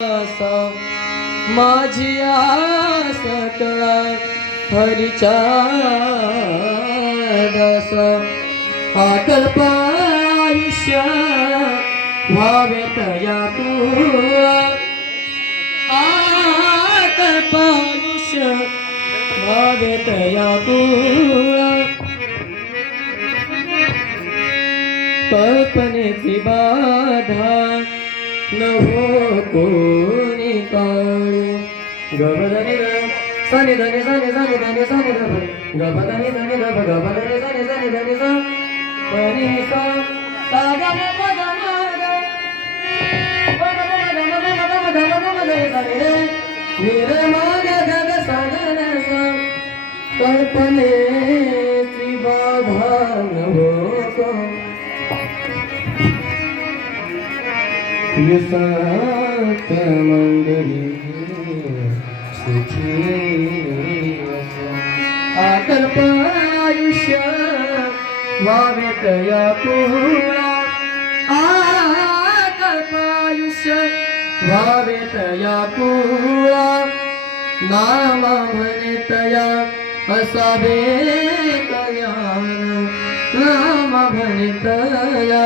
माझी आस टळा हरीचा दास अकल्प आयुष्य व्हावे तया तू अकल्प आयुष्य व्हावे तया तू कल्पनेची बाधा न हो कोणी काळू गबधनी सनी धनी सनी सनी धनी सनी धब गबधनी धनी धब गबधनी सनी सनी धनी स पनी स सागा म पद म ग पद म ग म ग म ग सनी रे नीर म ग ग ग सजन स कल्पनेची बाधा न हो यसात मंगली सुखी अकल्प आयुष्य व्हावे तया तुला अकल्प आयुष्य व्हावे तया तुला नाम म्हणे तया असावे कल्याण नाम म्हणे तया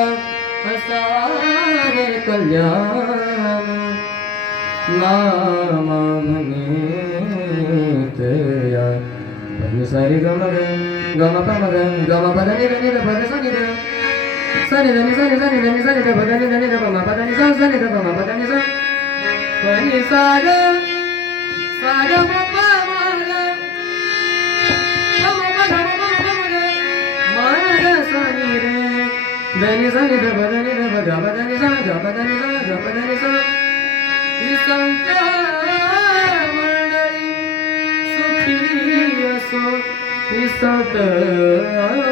असावे कल्याण नाम म्हणतया पद सारी गम गम पम गम पद निर निर पद सनि द सनि धनि सनि सनि धनि सनि द पद नि धनि द पम पद नि स सनि द पम पद नि स पनि सा ग म प म ग पम पद म ग सनि रे धनि सनि द पद नि द ग पद नि स ग पद नि स ग पद नि स ही संत मंडळी सुखी असो ही संत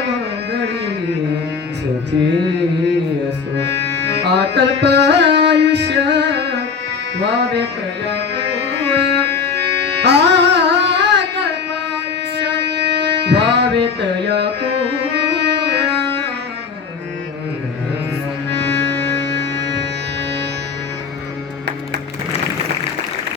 मंडळी सुखी असो अकल्प आयुष्य व्हावे तया